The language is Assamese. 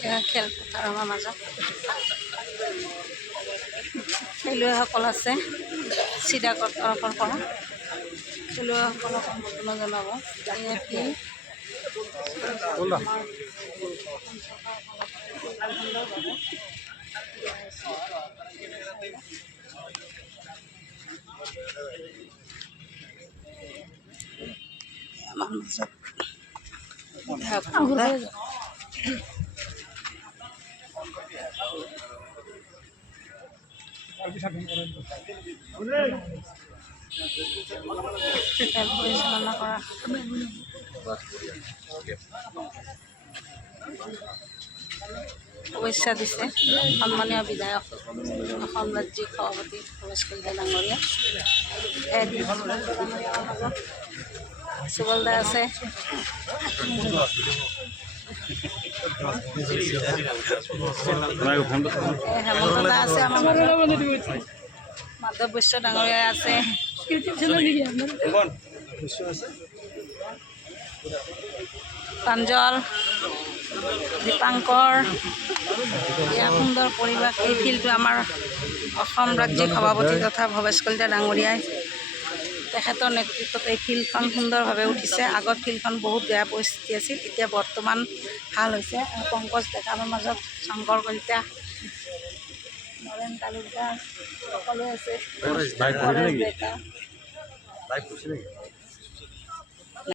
খেলপথাৰ আমাৰ মাজত খেলুৱৈসকল আছে চিদাকত তৰফৰ পৰা খেলুৱৈসকলক সম্বৰ্ধনা জনাব। পৰিচালনা কৰা শুভেচ্ছা দিছে সন্মানীয় বিধায়ক অসম ৰাজ্যিক সভাপতি ভৱেশ কলিতা ডাঙৰীয়া। সুবলদা আছে, হেমন্ত দা আছে, আমাৰ মাধৱ বৈশ্য ডাঙৰীয়া আছে, প্ৰাঞ্জল, দীপাংকৰ। ইয়াৰ সুন্দৰ পৰিৱেশ। এই ফিল্ডটো আমাৰ অসম ৰাজ্যিক সভাপতি তথা ভৱেশ কলিতা ডাঙৰীয়াই তেখেতৰ নেতৃত্বত এই ফিল্ডখন সুন্দৰভাৱে উঠিছে। আগত ফিল্ডখন বহুত বেয়া পৰিস্থিতি আছিল, এতিয়া বৰ্তমান ভাল হৈছে। পংকজ ডেকাৰ মাজত শংকৰ কলিতা, নৰেন তালুকদাৰ সকলোৱে আছে।